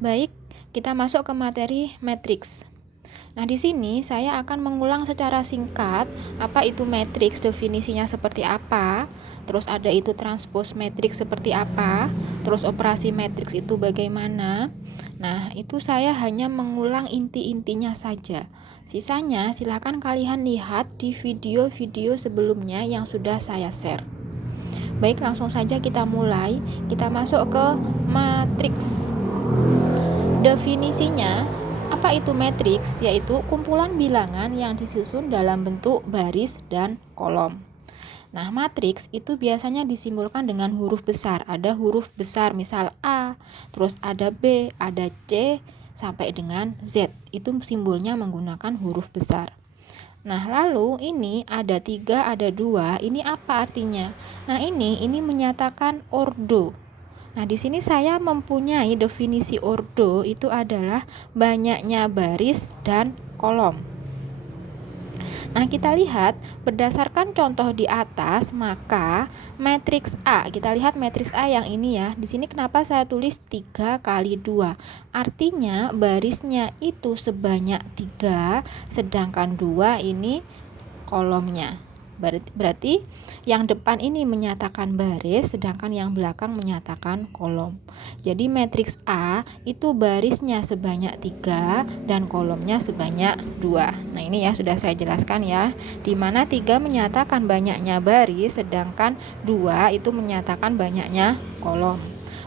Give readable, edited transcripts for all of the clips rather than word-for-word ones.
Baik, kita masuk ke materi matriks. Nah, di sini saya akan mengulang secara singkat apa itu matriks, definisinya seperti apa, terus ada itu transpose matriks seperti apa, terus operasi matriks itu bagaimana. Nah, itu saya hanya mengulang inti-intinya saja. Sisanya silahkan kalian lihat di video-video sebelumnya yang sudah saya share. Baik, langsung saja kita mulai. Kita masuk ke matriks. Definisinya, apa itu matriks? Yaitu kumpulan bilangan yang disusun dalam bentuk baris dan kolom. Nah, matriks itu biasanya disimbolkan dengan huruf besar. Ada huruf besar, misal A, terus ada B, ada C, sampai dengan Z. Itu simbolnya menggunakan huruf besar. Nah, lalu ini ada 3, ada 2. Ini apa artinya? Nah, ini menyatakan ordo. Nah, di sini saya mempunyai definisi ordo itu adalah banyaknya baris dan kolom. Nah, kita lihat berdasarkan contoh di atas, maka matriks A, kita lihat matriks A yang ini ya. Di sini kenapa saya tulis 3 kali 2? Artinya barisnya itu sebanyak 3, sedangkan 2 ini kolomnya. Berarti yang depan ini menyatakan baris, sedangkan yang belakang menyatakan kolom. Jadi matriks A itu barisnya sebanyak 3 dan kolomnya sebanyak 2. Nah, ini ya sudah saya jelaskan ya. Di mana 3 menyatakan banyaknya baris, sedangkan 2 itu menyatakan banyaknya kolom.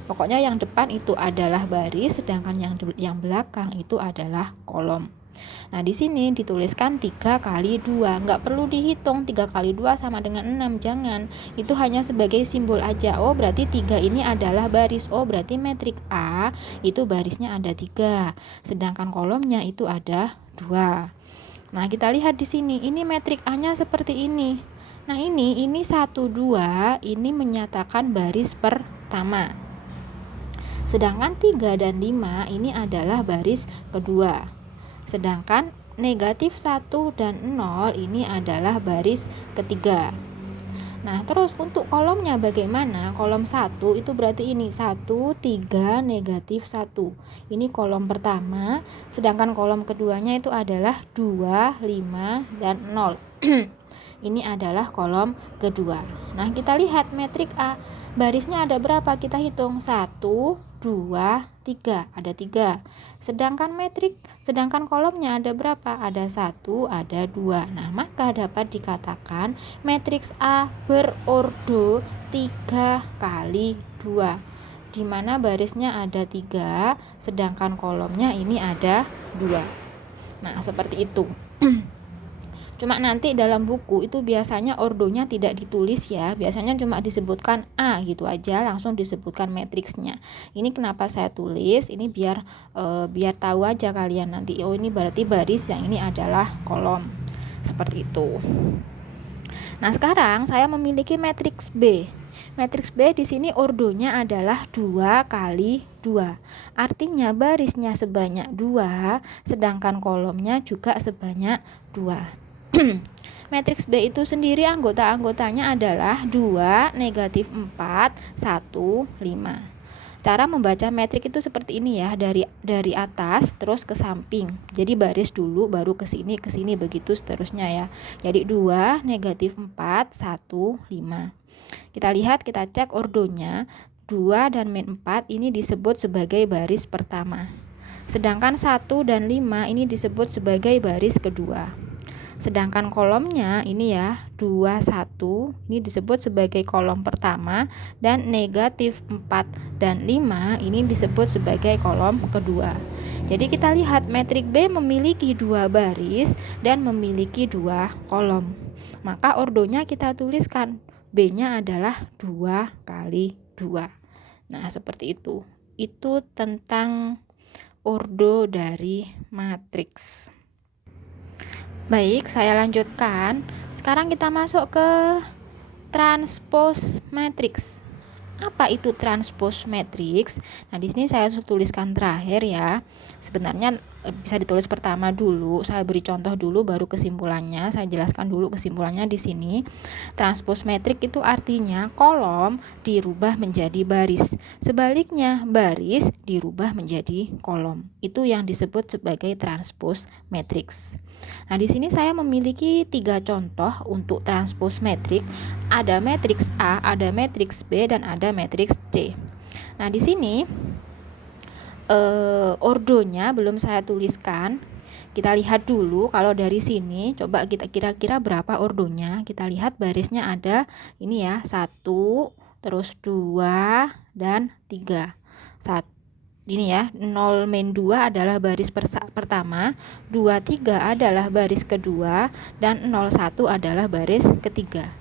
Pokoknya yang depan itu adalah baris, sedangkan yang belakang itu adalah kolom. Nah, di sini dituliskan 3 kali 2. Nggak perlu dihitung 3 kali 2 sama dengan 6, jangan. Itu hanya sebagai simbol aja. Oh, berarti 3 ini adalah baris. Oh, berarti metrik A itu barisnya ada 3. Sedangkan kolomnya itu ada 2. Nah, kita lihat di sini. Ini metrik A-nya seperti ini. Nah, ini 1, 2, ini menyatakan baris pertama. Sedangkan 3 dan 5 ini adalah baris kedua. Sedangkan negatif 1 dan 0 ini adalah baris ketiga. Nah, terus untuk kolomnya bagaimana? Kolom 1 itu berarti ini 1, 3, negatif 1. Ini kolom pertama, sedangkan kolom keduanya itu adalah 2, 5, dan 0. Ini adalah kolom kedua. Nah, kita lihat metrik A. Barisnya ada berapa? Kita hitung 1, 2, 3. Ada 3. Sedangkan kolomnya ada berapa? Ada 1, ada 2. Nah, maka dapat dikatakan matriks A berordo 3 kali 2. Di mana barisnya ada 3, sedangkan kolomnya ini ada 2. Nah, seperti itu. Cuma nanti dalam buku itu biasanya ordonya tidak ditulis ya. Biasanya cuma disebutkan A gitu aja, langsung disebutkan matriksnya. Ini kenapa saya tulis? Ini biar tahu aja kalian nanti. Oh, ini berarti baris, yang ini adalah kolom. Seperti itu. Nah, sekarang saya memiliki matriks B. Matriks B di sini ordonya adalah 2 kali 2. Artinya barisnya sebanyak 2, sedangkan kolomnya juga sebanyak 2. Matriks B itu sendiri anggota-anggotanya adalah 2, negatif 4, 1, 5. Cara membaca metrik itu seperti ini ya, dari atas terus ke samping. Jadi baris dulu baru ke sini begitu seterusnya ya. Jadi 2, negatif 4, 1, 5. Kita lihat, kita cek ordonya. 2 dan min 4 ini disebut sebagai baris pertama. Sedangkan 1 dan 5 ini disebut sebagai baris kedua. Sedangkan kolomnya ini ya 2, 1 ini disebut sebagai kolom pertama, dan negatif 4 dan 5 ini disebut sebagai kolom kedua. Jadi kita lihat metrik B memiliki 2 baris dan memiliki 2 kolom. Maka ordonya kita tuliskan B-nya adalah 2 kali 2. Nah, seperti itu. Itu tentang ordo dari matriks. Baik, saya lanjutkan. Sekarang kita masuk ke transpose matriks. Apa itu transpose matrix? Nah, di sini saya tuliskan terakhir ya. Sebenarnya bisa ditulis pertama dulu. Saya beri contoh dulu baru kesimpulannya. Saya jelaskan dulu kesimpulannya di sini. Transpose matrix itu artinya kolom dirubah menjadi baris. Sebaliknya, baris dirubah menjadi kolom. Itu yang disebut sebagai transpose matrix. Nah, di sini saya memiliki 3 contoh untuk transpose matrix. Ada matriks A, ada matriks B, dan ada matriks C. Nah, di sini ordonya belum saya tuliskan. Kita lihat dulu kalau dari sini, coba kita kira-kira berapa ordonya. Kita lihat barisnya ada ini ya, 1, terus 2, dan 3. Ini ya, 0 min 2 adalah baris pertama, 2, 3 adalah baris kedua, dan 01 adalah baris ketiga.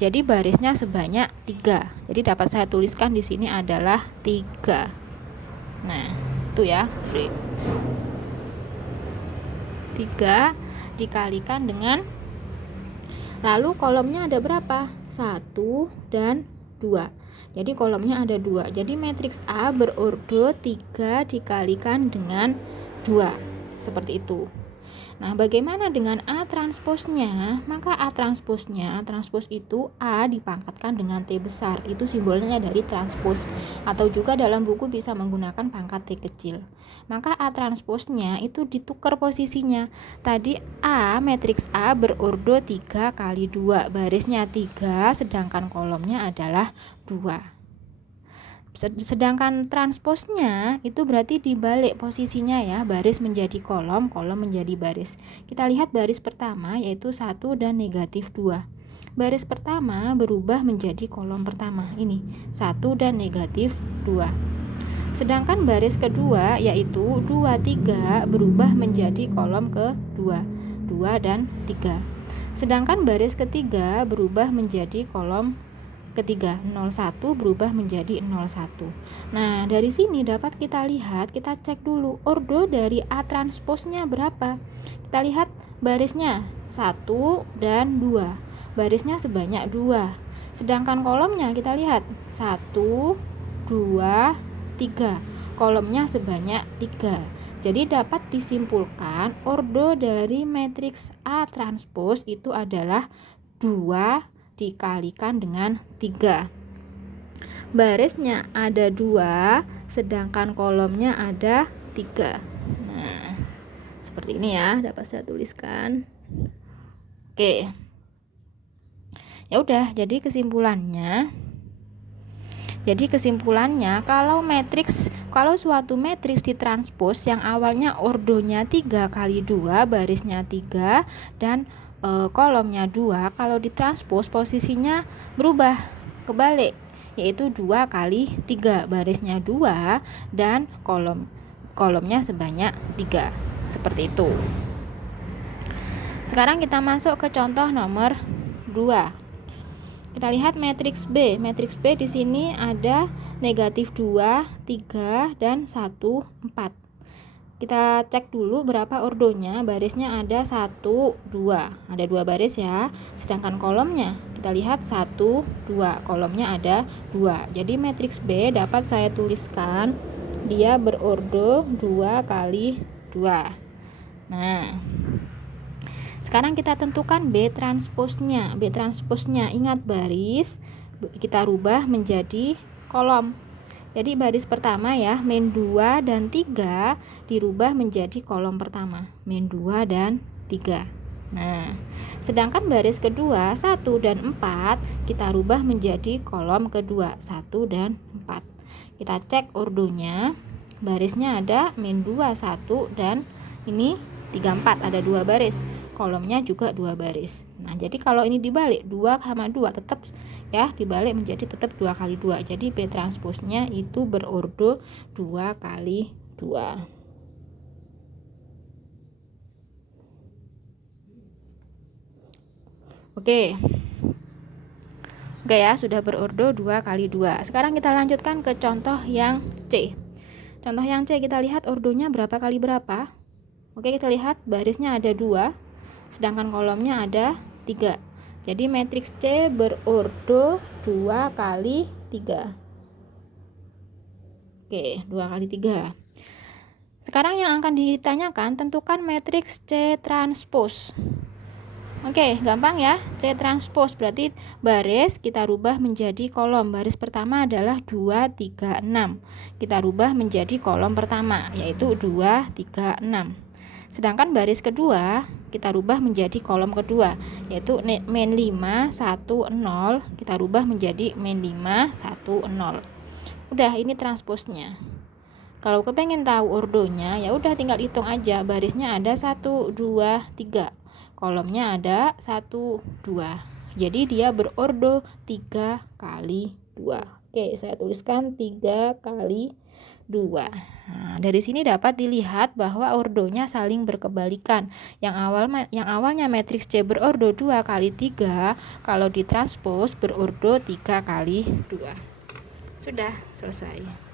Jadi barisnya sebanyak 3. Jadi dapat saya tuliskan di sini adalah 3. Nah, itu ya. 3 dikalikan dengan, lalu kolomnya ada berapa? 1 dan 2. Jadi kolomnya ada 2. Jadi matriks A berordo 3 dikalikan dengan 2. Seperti itu. Nah, bagaimana dengan A transposnya? Maka A transposnya, transpos itu A dipangkatkan dengan T besar. Itu simbolnya dari transpos. Atau juga dalam buku bisa menggunakan pangkat T kecil. Maka A transposnya itu ditukar posisinya. Tadi A, matriks A berordo 3 kali 2. Barisnya 3, sedangkan kolomnya adalah 2. Sedangkan transposnya itu berarti dibalik posisinya ya, baris menjadi kolom, kolom menjadi baris. Kita lihat baris pertama yaitu 1 dan negatif 2. Baris pertama berubah menjadi kolom pertama, ini 1 dan negatif 2. Sedangkan baris kedua yaitu 2, 3 berubah menjadi kolom kedua, 2 dan 3. Sedangkan baris ketiga berubah menjadi kolom ketiga, 01 berubah menjadi 01. Nah, dari sini dapat kita lihat, kita cek dulu ordo dari A transposnya berapa. Kita lihat barisnya 1 dan 2. Barisnya sebanyak 2. Sedangkan kolomnya kita lihat 1, 2, 3. Kolomnya sebanyak 3. Jadi dapat disimpulkan ordo dari matriks A transpos itu adalah 2 dikalikan dengan 3. Barisnya ada 2, sedangkan kolomnya ada 3. Nah, seperti ini ya, dapat saya tuliskan. Oke. Ya udah, jadi kesimpulannya kalau suatu matriks ditranspos yang awalnya ordonya 3 kali 2, barisnya 3 dan kolomnya 2, kalau ditranspos posisinya berubah kebalik, yaitu 2 kali 3, barisnya 2 dan kolomnya sebanyak 3. Seperti itu. Sekarang kita masuk ke contoh nomor 2. Kita lihat matriks B. Matriks B di sini ada negatif 2, 3 dan 1, 4. Kita cek dulu berapa ordonya. Barisnya ada 1, 2. Ada 2 baris ya. Sedangkan kolomnya kita lihat 1, 2. Kolomnya ada 2. Jadi matriks B dapat saya tuliskan dia berordo 2 kali 2. Nah, sekarang kita tentukan B transposnya. B transposnya, ingat baris kita rubah menjadi kolom. Jadi baris pertama ya, min 2 dan 3 dirubah menjadi kolom pertama, min 2 dan 3. Nah, sedangkan baris kedua 1 dan 4 kita rubah menjadi kolom kedua, 1 dan 4. Kita cek ordonya. Barisnya ada min 2, 1 dan ini 3, 4, ada 2 baris. Kolomnya juga 2 baris. Nah, jadi kalau ini dibalik 2 sama 2 tetap ya, dibalik menjadi tetap 2 kali 2. Jadi B transposnya itu berordo 2 kali 2. Oke ya, sudah berordo 2 kali 2. Sekarang kita lanjutkan ke contoh yang C. Contoh yang C, kita lihat ordonya berapa kali berapa. Oke, kita lihat barisnya ada 2, sedangkan kolomnya ada 3. Jadi matriks C berordo 2 kali 3. Oke, 2 kali 3. Sekarang yang akan ditanyakan, tentukan matriks C transpose. Oke, gampang ya. C transpose berarti baris kita rubah menjadi kolom. Baris pertama adalah 2, 3, 6. Kita rubah menjadi kolom pertama, yaitu 2, 3, 6. Sedangkan baris kedua kita rubah menjadi kolom kedua, yaitu min 5, 1, 0. Kita rubah menjadi min 5, 1, 0. Udah, ini transposnya. Kalau kepengen tahu ordonya, ya udah tinggal hitung aja. Barisnya ada 1, 2, 3. Kolomnya ada 1, 2. Jadi dia berordo 3 kali 2. Oke, saya tuliskan 3 kali 2. Nah, dari sini dapat dilihat bahwa ordonya saling berkebalikan. Yang awalnya matriks C berordo 2 kali 3, kalau ditranspos berordo 3 kali 2. Sudah selesai.